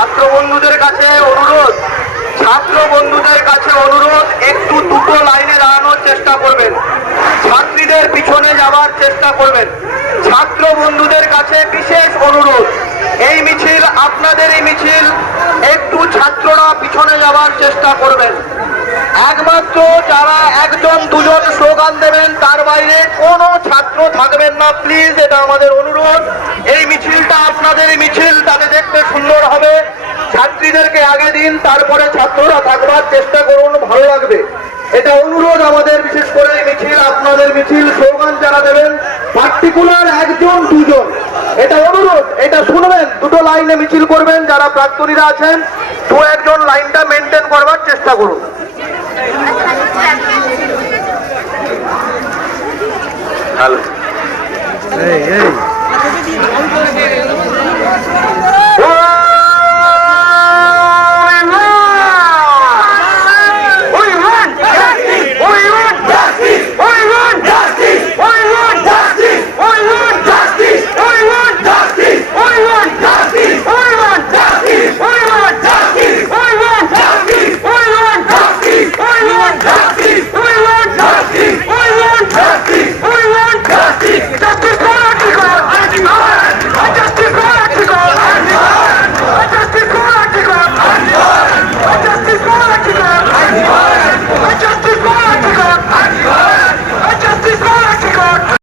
ছাত্র বন্ধুদের কাছে অনুরোধ একটু দুটো লাইনে দাঁড়ানোর চেষ্টা করবেন, ছাত্রীদের পিছনে যাওয়ার চেষ্টা করবেন। ছাত্র বন্ধুদের কাছে বিশেষ অনুরোধ, এই মিছিল আপনাদেরই মিছিল, একটু ছাত্ররা পিছনে যাওয়ার চেষ্টা করবেন। একমাত্র যারা একজন দুজন স্লোগান দেবেন, তার বাইরে কোনো ছাত্র থাকবেন না প্লিজ, এটা আমাদের অনুরোধ। এই মিছিলটা আপনাদেরই মিছিল, তাতে দেখতে সুন্দর হবে। ছাত্রীদেরকে আগে দিন, তারপরে ছাত্ররা থাকবার চেষ্টা করুন, ভালো লাগবে। এটা অনুরোধ আমাদের, বিশেষ করে এই মিছিল আপনাদের মিছিল। স্লোগান যারা দেবেন পার্টিকুলার একজন দুজন, এটা অনুরোধ, এটা শুনবেন। দুটো লাইনে মিছিল করবেন, যারা প্রাক্তনীরা আছেন দু একজন লাইনটা মেনটেন করবার চেষ্টা করুন। হ্যালো,